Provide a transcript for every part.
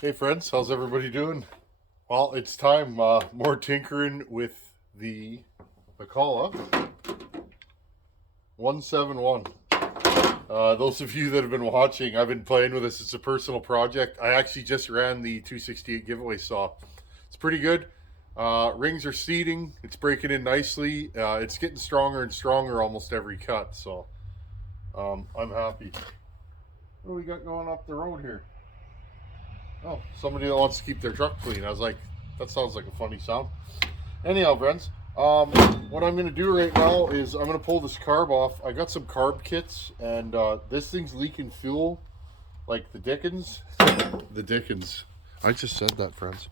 Hey friends, how's everybody doing? Well, it's time, more tinkering with the McCulloch 171. Those of you that have been watching, I've been playing with this. It's a personal project. I actually just ran the 268 giveaway saw. It's pretty good. Rings are seating. It's breaking in nicely. It's getting stronger and stronger almost every cut. So I'm happy. What do we got going up the road here? Oh, somebody that wants to keep their truck clean. I was like, that sounds like a funny sound. Anyhow, friends, what I'm going to do right now is I'm going to pull this carb off. I got some carb kits, and this thing's leaking fuel like the Dickens. The Dickens. I just said that, friends.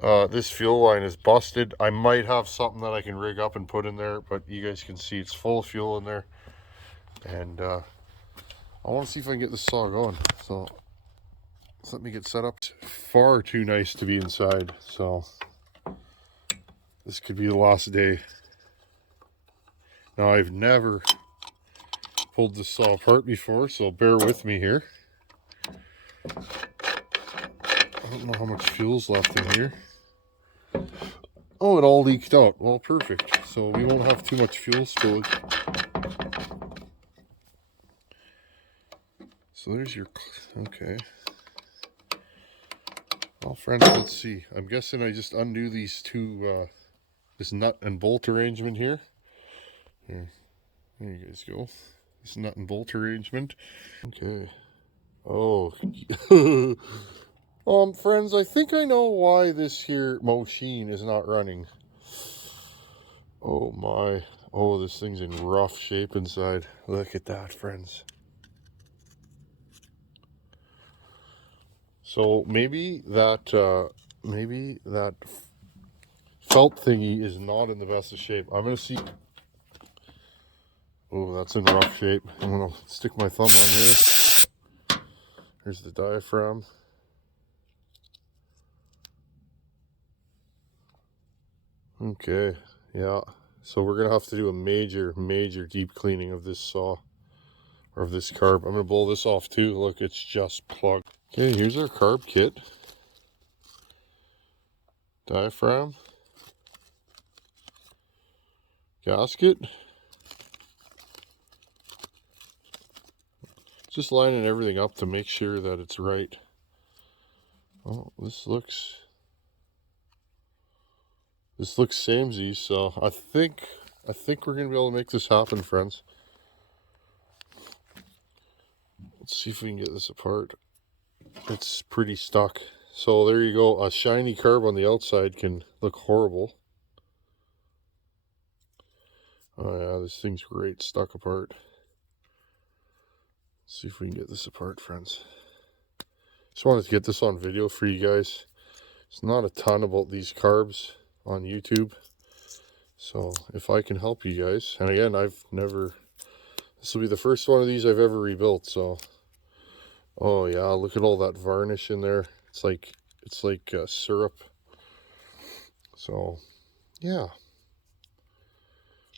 This fuel line is busted. I might have something that I can rig up and put in there, but you guys can see it's full of fuel in there. And I want to see if I can get this saw going. So let me get set up. It's far too nice to be inside, so this could be the last day. Now, I've never pulled this saw apart before, so bear with me here. I don't know how much fuel's left in here. Oh, it all leaked out. Well, perfect. So we won't have too much fuel spillage. So there's your... Okay. Well, friends, let's see. I'm guessing I just undo these two, this nut and bolt arrangement here. Here you guys go. This nut and bolt arrangement. Okay. Oh. Friends, I think I know why this here machine is not running. Oh my. Oh, this thing's in rough shape inside. Look at that, friends. So maybe that felt thingy is not in the best of shape. I'm gonna see. Oh, that's in rough shape. I'm gonna stick my thumb on here. Here's the diaphragm. Okay, yeah. So we're gonna have to do a major deep cleaning of this saw, or of this carb. I'm gonna blow this off too. Look, it's just plugged. Okay, here's our carb kit. Diaphragm. Gasket. Just lining everything up to make sure that it's right. Oh, this looks samey, so I think we're gonna be able to make this happen, friends. Let's see if we can get this apart. It's pretty stuck. So there you go. A shiny carb on the outside can look horrible. Oh yeah, this thing's great stuck apart. Let's see if we can get this apart, friends. Just wanted to get this on video for you guys. It's not a ton about these carbs on YouTube, so if I can help you guys, and again, this will be the first one of these I've ever rebuilt. So, oh yeah, look at all that varnish in there. It's like syrup. So yeah,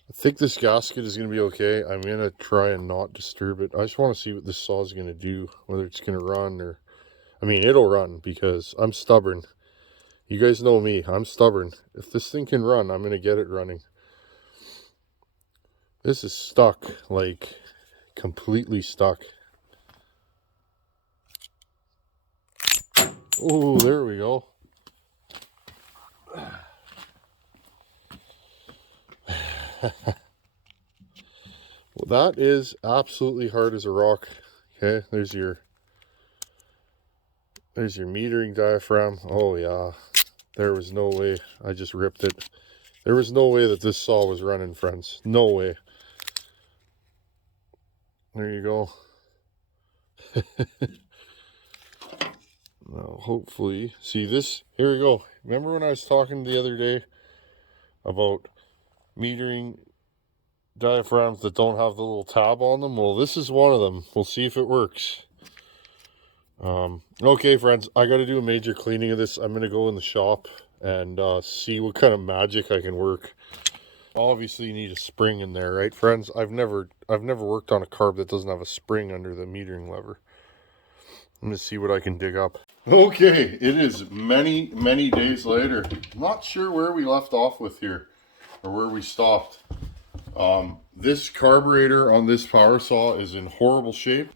I think this gasket is going to be okay. I'm going to try and not disturb it. I just want to see what this saw is going to do, whether it's going to run or... I mean, it'll run because I'm stubborn. You guys know me. I'm stubborn. If this thing can run, I'm going to get it running. This is stuck, like, completely stuck. Oh, there we go. Well, that is absolutely hard as a rock. Okay, there's your metering diaphragm. Oh yeah, there was no way. I just ripped it. There was no way that this saw was running, friends. No way. There you go. Now, hopefully, see this. Here we go. Remember when I was talking the other day about metering diaphragms that don't have the little tab on them? Well, this is one of them. We'll see if it works. Okay, friends, I got to do a major cleaning of this. I'm going to go in the shop and see what kind of magic I can work. Obviously, you need a spring in there, right, friends? I've never worked on a carb that doesn't have a spring under the metering lever. Let me see what I can dig up. Okay, it is many, many days later. I'm not sure where we left off with here, or where we stopped. This carburetor on this power saw is in horrible shape.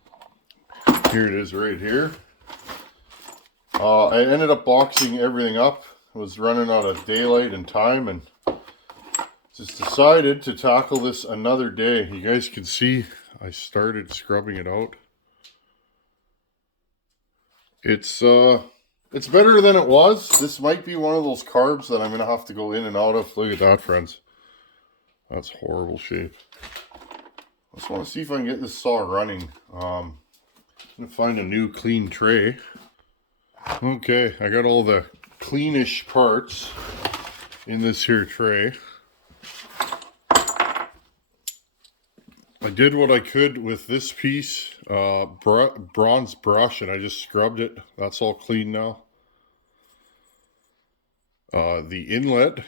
Here it is right here. I ended up boxing everything up. I was running out of daylight and time, and just decided to tackle this another day. You guys can see I started scrubbing it out. It's better than it was. This might be one of those carbs that I'm gonna have to go in and out of. Look at that, friends. That's horrible shape. I just want to see if I can get this saw running. I'm gonna find a new clean tray. Okay, I got all the cleanish parts in this here tray. I did what I could with this piece, bronze brush, and I just scrubbed it. That's all clean now. The inlet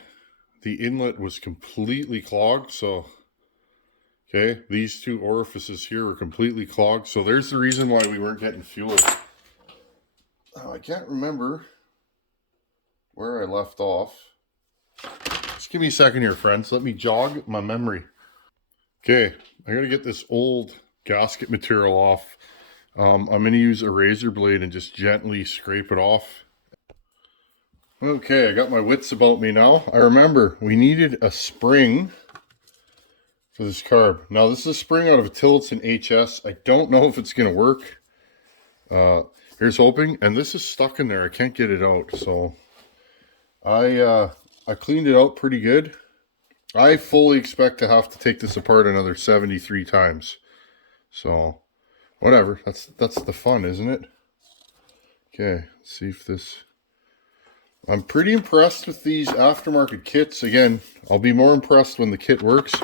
was completely clogged, so, okay, these two orifices here were completely clogged, so there's the reason why we weren't getting fuel. I can't remember where I left off. Just give me a second here, friends. Let me jog my memory. Okay, I gotta get this old gasket material off. I'm gonna use a razor blade and just gently scrape it off. Okay, I got my wits about me now. I remember we needed a spring for this carb. Now this is a spring out of a Tillotson HS. I don't know if it's gonna work. Here's hoping. And this is stuck in there. I can't get it out. So I cleaned it out pretty good. I fully expect to have to take this apart another 73 times. So, whatever. That's the fun, isn't it? Okay, let's see if this... I'm pretty impressed with these aftermarket kits. Again, I'll be more impressed when the kit works.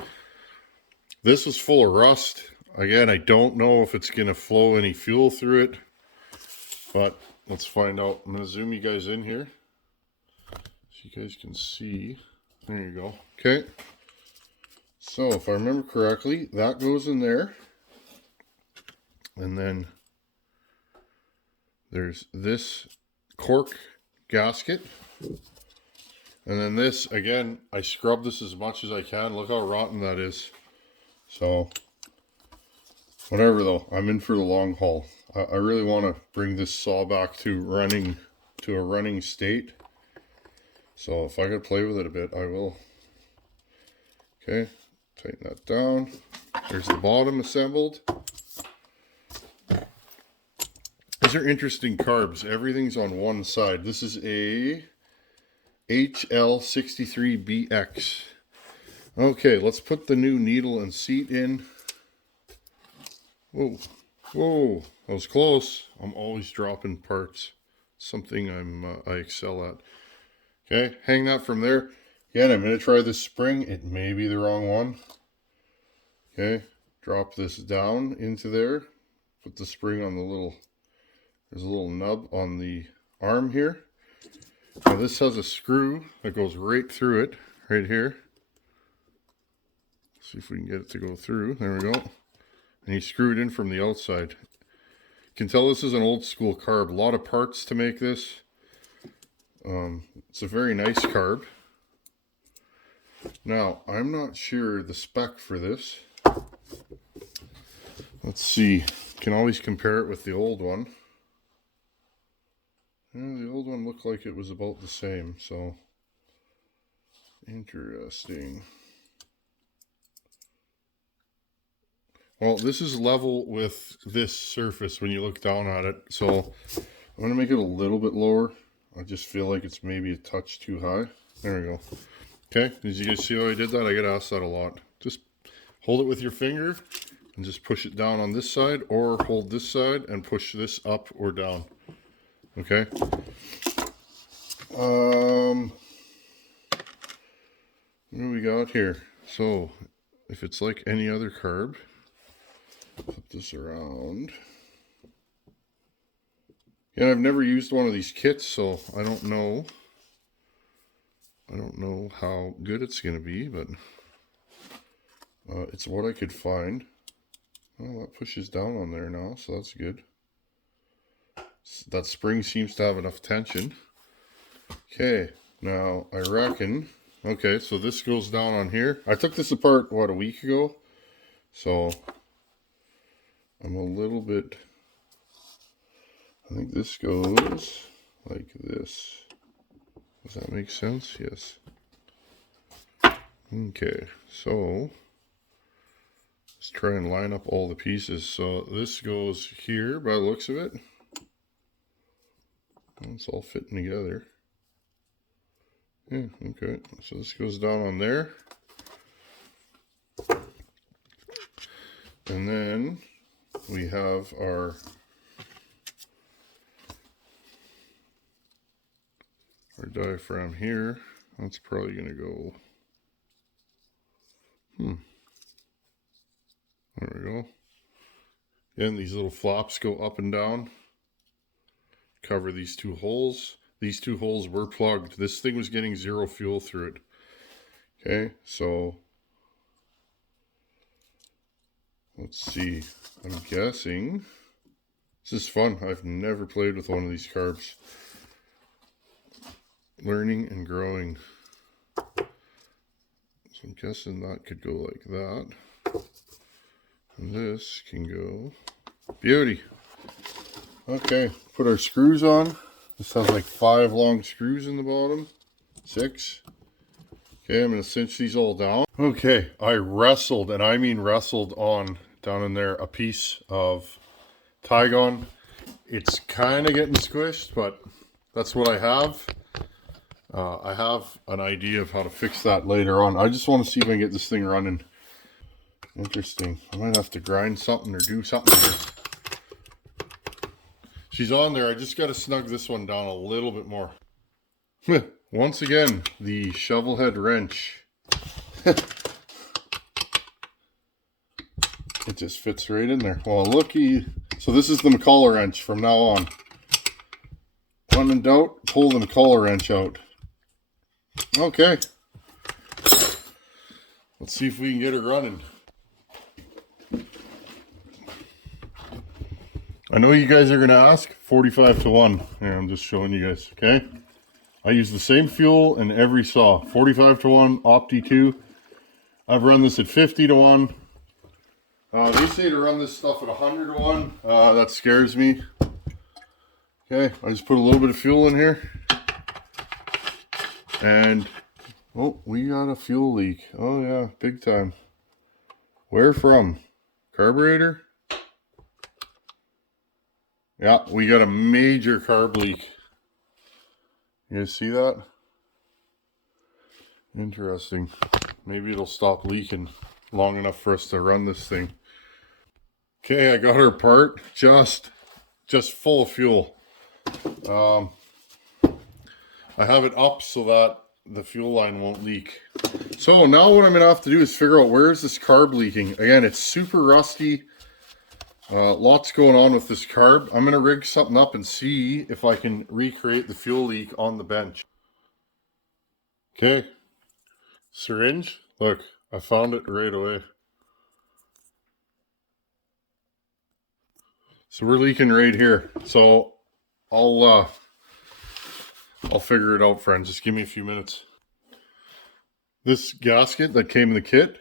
This is full of rust. Again, I don't know if it's going to flow any fuel through it. But, let's find out. I'm going to zoom you guys in here, so you guys can see. There you go. Okay. So, if I remember correctly, that goes in there. And then there's this cork gasket. And then this, again, I scrub this as much as I can. Look how rotten that is. So, whatever though, I'm in for the long haul. I really want to bring this saw back to a running state. So if I could play with it a bit, I will. Okay, tighten that down. There's the bottom assembled. These are interesting carbs. Everything's on one side. This is a HL63BX. Okay, let's put the new needle and seat in. Whoa, whoa, that was close. I'm always dropping parts. Something I excel at. Okay, hang that from there. Again, I'm going to try this spring. It may be the wrong one. Okay, drop this down into there. Put the spring on the little, there's a little nub on the arm here. Now this has a screw that goes right through it, right here. See if we can get it to go through. There we go. And you screw it in from the outside. You can tell this is an old school carb. A lot of parts to make this. It's a very nice carb. Now, I'm not sure the spec for this. Let's see. You can always compare it with the old one. Yeah, the old one looked like it was about the same, so interesting. Well, this is level with this surface when you look down at it, so I'm going to make it a little bit lower. I just feel like it's maybe a touch too high. There we go. Okay, did you guys see how I did that? I get asked that a lot. Just hold it with your finger and just push it down on this side, or hold this side and push this up or down. Okay. What do we got here? So, if it's like any other carb, flip this around. Yeah, I've never used one of these kits, so I don't know. I don't know how good it's going to be, but it's what I could find. Well, that pushes down on there now, so that's good. that spring seems to have enough tension. Okay, now I reckon, okay, so this goes down on here. I took this apart, what, a week ago? So I'm a little bit, I think this goes like this. Does that make sense? Yes. Okay, so let's try and line up all the pieces. So this goes here by the looks of it. It's all fitting together. Yeah, okay. So this goes down on there. And then we have our diaphragm here. That's probably going to go, there we go. And these little flops go up and down. Cover these two holes. These two holes were plugged. This thing was getting zero fuel through it. Okay, so let's see. I'm guessing this is fun. I've never played with one of these carbs. Learning and growing. So I'm guessing that could go like that. And this can go. Beauty. Okay, put our screws on. This has like 5 long screws in the bottom. 6. Okay, I'm going to cinch these all down. Okay, I wrestled, and I mean wrestled on, down in there, a piece of Tygon. It's kind of getting squished, but that's what I have. I have an idea of how to fix that later on. I just want to see if I can get this thing running. Interesting. I might have to grind something or do something here. She's on there. I just got to snug this one down a little bit more. Once again, the shovel head wrench. It just fits right in there. Well, looky. So this is the McCulloch wrench from now on. When in doubt, pull the McCulloch wrench out. Okay. Let's see if we can get her running. I know you guys are going to ask, 45 to 1. Here, I'm just showing you guys, okay? I use the same fuel in every saw. 45 to 1, Opti 2. I've run this at 50 to 1. They say to run this stuff at 100 to 1. That scares me. Okay, I just put a little bit of fuel in here. And, oh, we got a fuel leak. Oh yeah, big time. Where from? Carburetor? Yeah, we got a major carb leak. You guys see that? Interesting. Maybe it'll stop leaking long enough for us to run this thing. Okay, I got her apart. Just full of fuel. I have it up so that the fuel line won't leak. So now what I'm going to have to do is figure out where is this carb leaking. Again, it's super rusty. Lots going on with this carb. I'm going to rig something up and see if I can recreate the fuel leak on the bench. Okay. Syringe. Look, I found it right away. So we're leaking right here. So I'll figure it out, friends. Just give me a few minutes. This gasket that came in the kit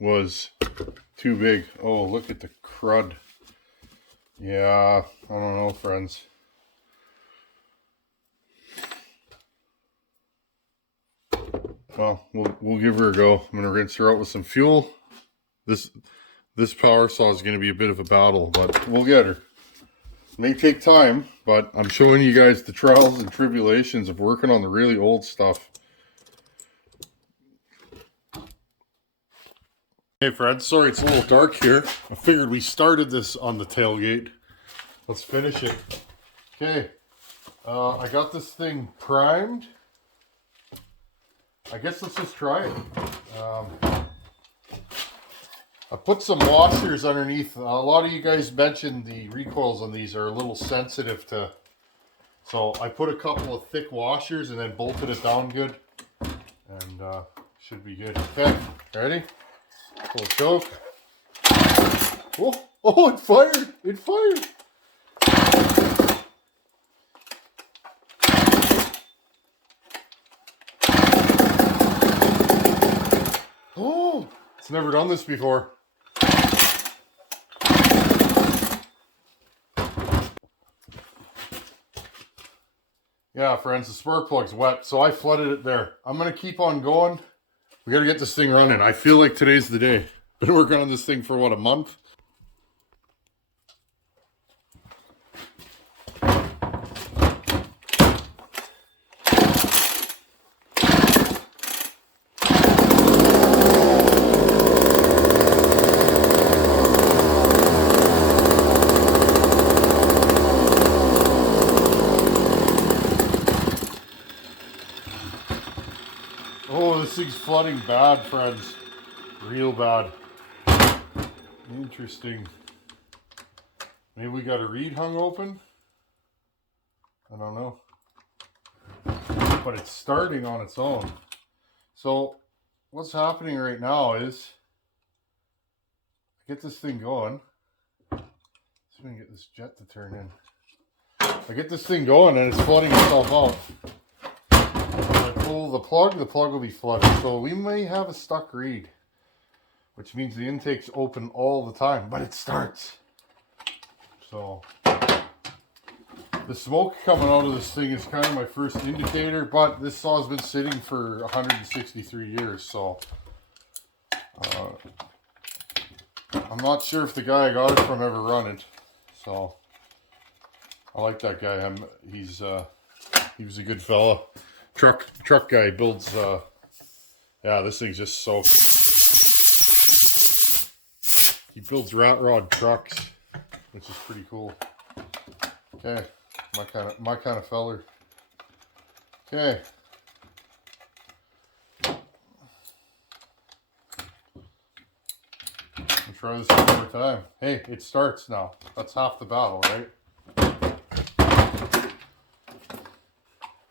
was too big. Oh, look at the crud. Yeah, I don't know, friends. Well, we'll give her a go. I'm gonna rinse her out with some fuel. This power saw is gonna be a bit of a battle, but we'll get her. It may take time, but I'm showing you guys the trials and tribulations of working on the really old stuff. Hey friends, sorry it's a little dark here. I figured we started this on the tailgate. Let's finish it. Okay, I got this thing primed. I guess let's just try it. I put some washers underneath. A lot of you guys mentioned the recoils on these are a little sensitive to, so I put a couple of thick washers and then bolted it down good, and should be good. Okay, ready? Little choke. Oh, it fired! It fired! It's never done this before. Yeah, friends, the spark plug's wet, so I flooded it there. I'm going to keep on going. We got to get this thing running. I feel like today's the day. Been working on this thing for, what, a month? Oh, this thing's flooding bad, friends. Real bad. Interesting. Maybe we got a reed hung open? I don't know. But it's starting on its own. So, what's happening right now is, I get this thing going. Let's see if we can get this jet to turn in. I get this thing going and it's flooding itself out. If I pull the plug will be flooded. So we may have a stuck reed, which means the intake's open all the time, but it starts. So the smoke coming out of this thing is kind of my first indicator, but this saw's been sitting for 163 years, so I'm not sure if the guy I got it from ever run it. So I like that guy. He was a good fella. Truck guy builds yeah, this thing's just soaked. He builds rat rod trucks, which is pretty cool. Okay, my kind of feller. Okay. I'll try this one more time. Hey, it starts now. That's half the battle, right?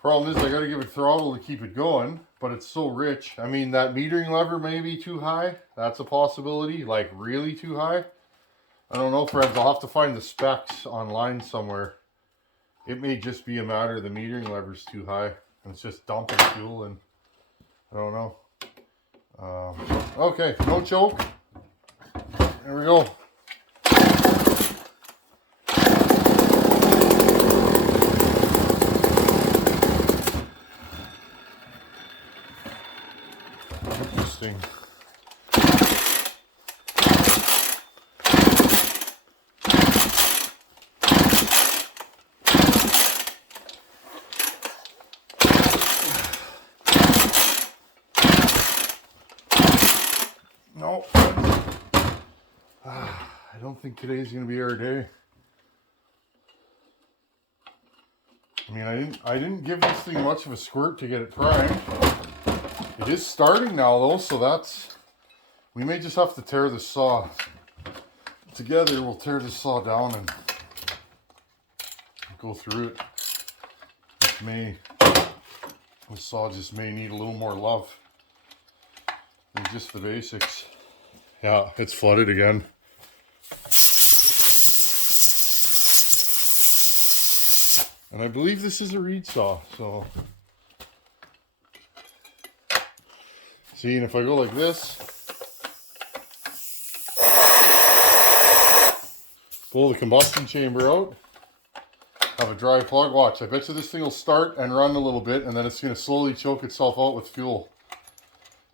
Problem is, I gotta give it throttle to keep it going, but it's so rich. I mean, that metering lever may be too high. That's a possibility, like really too high. I don't know, friends. I'll have to find the specs online somewhere. It may just be a matter of the metering lever's too high and it's just dumping fuel, and I don't know. Okay, no choke. There we go. Interesting. No, I don't think today's gonna be our day. I mean, I didn't give this thing much of a squirt to get it primed. It is starting now though, so we may just have to tear this saw. Together we'll tear this saw down and go through it. This saw just may need a little more love than just the basics. Yeah, it's flooded again. And I believe this is a reed saw, so. See, and if I go like this, pull the combustion chamber out, have a dry plug. Watch, I bet you this thing will start and run a little bit, and then it's going to slowly choke itself out with fuel.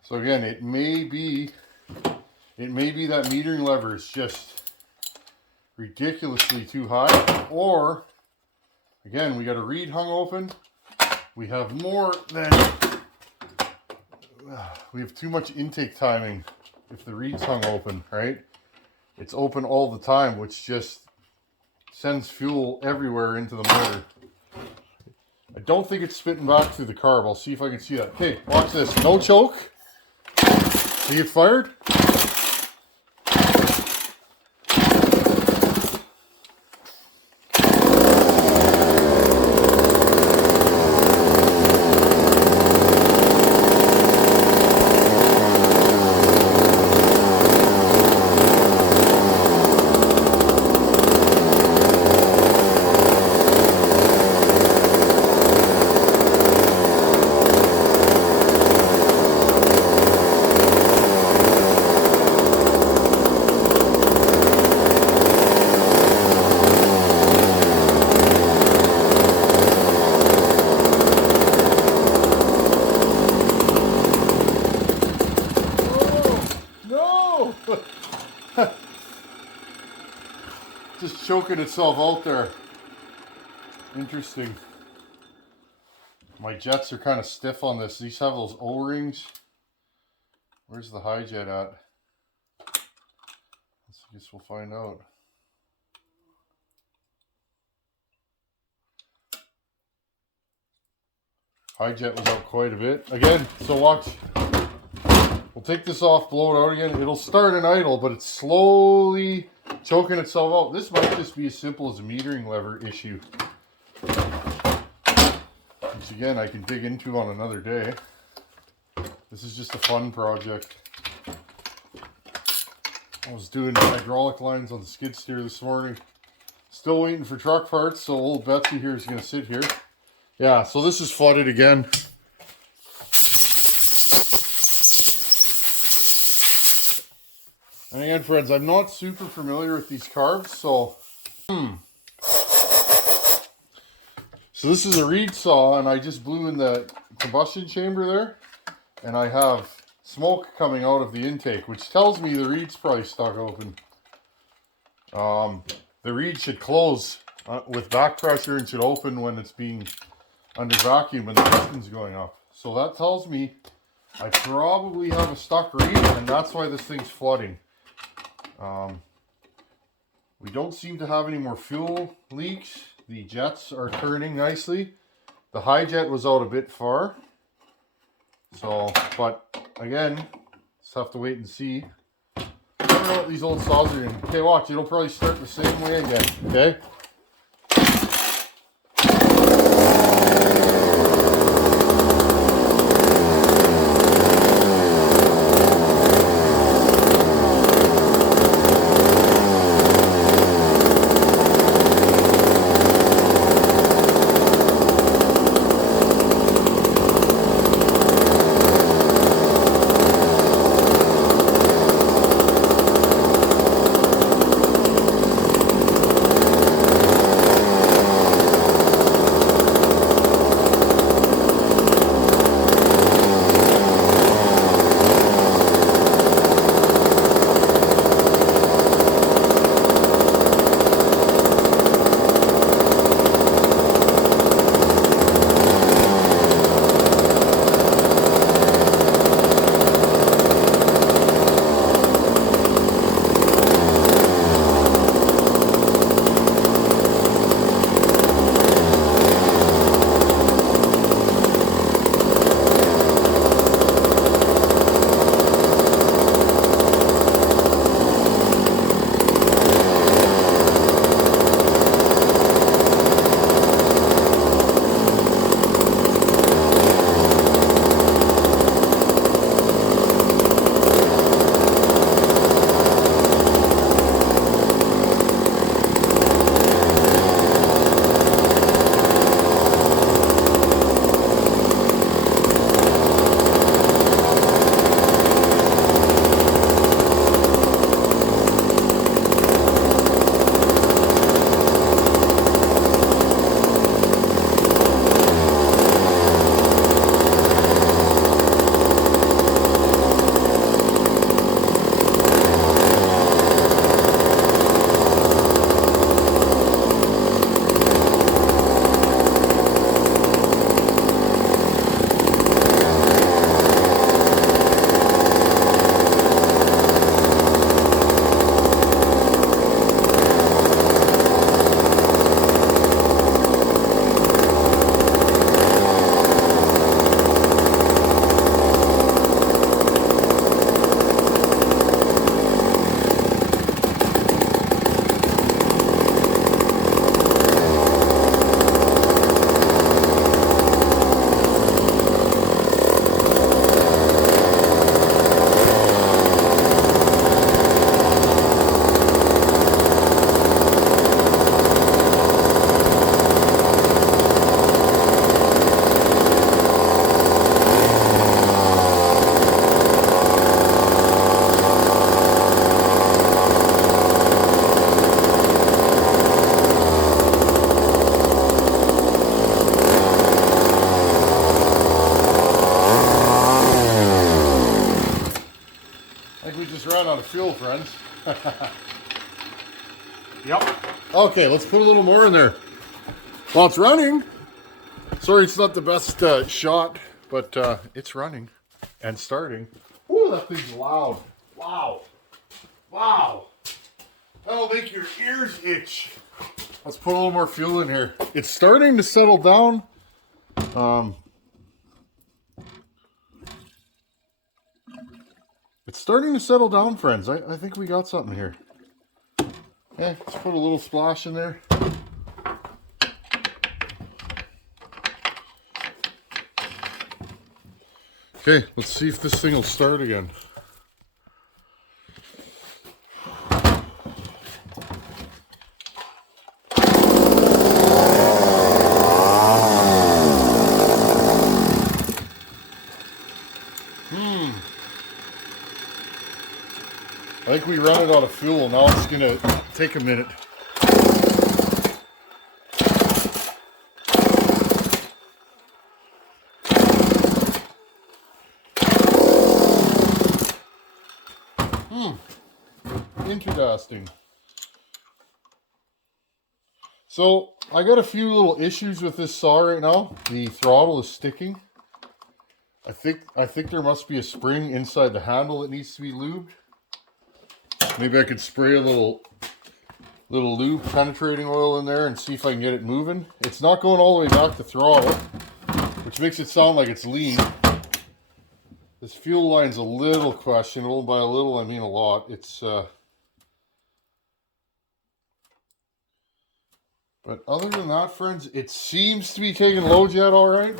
So again, it may be that metering lever is just ridiculously too high, or again, we got a reed hung open. We have we have too much intake timing if the reed's hung open, right? It's open all the time, which just sends fuel everywhere into the motor. I don't think it's spitting back through the carb. I'll see if I can see that. Okay, watch this. No choke. See it fired? choking itself out there. Interesting. My jets are kind of stiff on this. These have those O-rings. Where's the high jet at? I guess we'll find out. High jet was out quite a bit. Again, so watch. We'll take this off, blow it out again. It'll start in idle, but it's slowly choking itself out. This might just be as simple as a metering lever issue. Which again, I can dig into on another day. This is just a fun project. I was doing hydraulic lines on the skid steer this morning. Still waiting for truck parts, so old Betsy here is going to sit here. Yeah, so this is flooded again. And again, friends, I'm not super familiar with these carbs, so... So this is a reed saw, and I just blew in the combustion chamber there, and I have smoke coming out of the intake, which tells me the reed's probably stuck open. The reed should close with back pressure and should open when it's being under vacuum and the piston's going up. So that tells me I probably have a stuck reed, and that's why this thing's flooding. We don't seem to have any more fuel leaks. The jets are turning nicely. The high jet was out a bit far. So, but again, just have to wait and see. I don't know what these old saws are doing. Okay, watch, it'll probably start the same way again, okay? I think we just ran out of fuel, friends. Yep. Okay, let's put a little more in there. Well, it's running. Sorry, it's not the best shot, but it's running and starting. Ooh, that thing's loud. Wow. Wow. That'll make your ears itch. Let's put a little more fuel in here. It's starting to settle down. It's starting to settle down, friends. I think we got something here. Yeah, let's put a little splash in there. Okay, let's see if this thing will start again. I think we ran it out of fuel. Now it's gonna take a minute. Interesting. So I got a few little issues with this saw right now. The throttle is sticking. I think there must be a spring inside the handle that needs to be lubed. Maybe I could spray a little lube penetrating oil in there and see if I can get it moving. It's not going all the way back to throttle, which makes it sound like it's lean. This fuel line's a little questionable. By a little, I mean a lot. It's but other than that, friends, it seems to be taking low jet all right.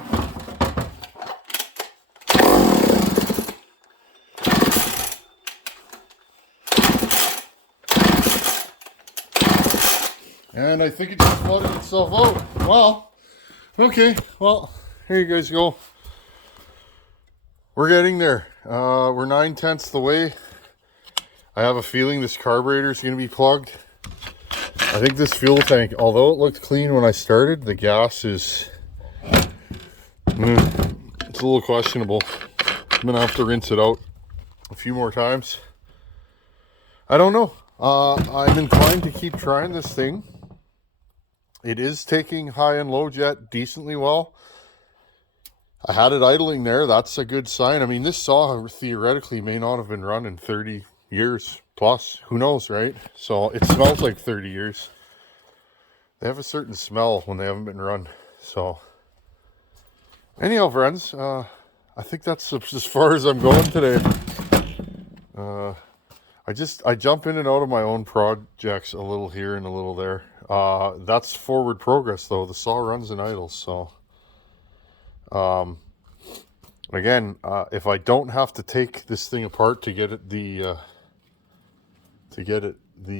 And I think it just flooded itself out. Well, okay. Well, here you guys go. We're getting there. We're 9/10 the way. I have a feeling this carburetor is going to be plugged. I think this fuel tank, although it looked clean when I started, the gas is... it's a little questionable. I'm going to have to rinse it out a few more times. I don't know. I'm inclined to keep trying this thing. It is taking high and low jet decently well. I had it idling there. That's a good sign. I mean, this saw theoretically may not have been run in 30 years plus. Who knows, right? So it smells like 30 years. They have a certain smell when they haven't been run. So anyhow, friends, I think that's as far as I'm going today. I jump in and out of my own projects a little here and a little there. That's forward progress, though. The saw runs in idles, so... again, if I don't have to take this thing apart to get it the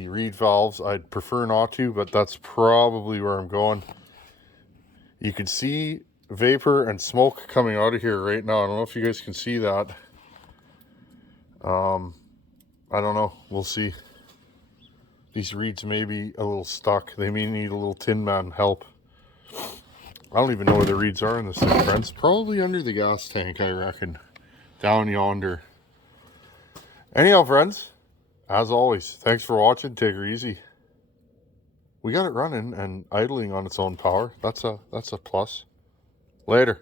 reed valves, I'd prefer not to, but that's probably where I'm going. You can see vapor and smoke coming out of here right now. I don't know if you guys can see that. I don't know. We'll see. These reeds may be a little stuck. They may need a little Tin Man help. I don't even know where the reeds are in this thing, friends. Probably under the gas tank, I reckon. Down yonder. Anyhow, friends, as always, thanks for watching. Take her easy. We got it running and idling on its own power. That's a plus. Later.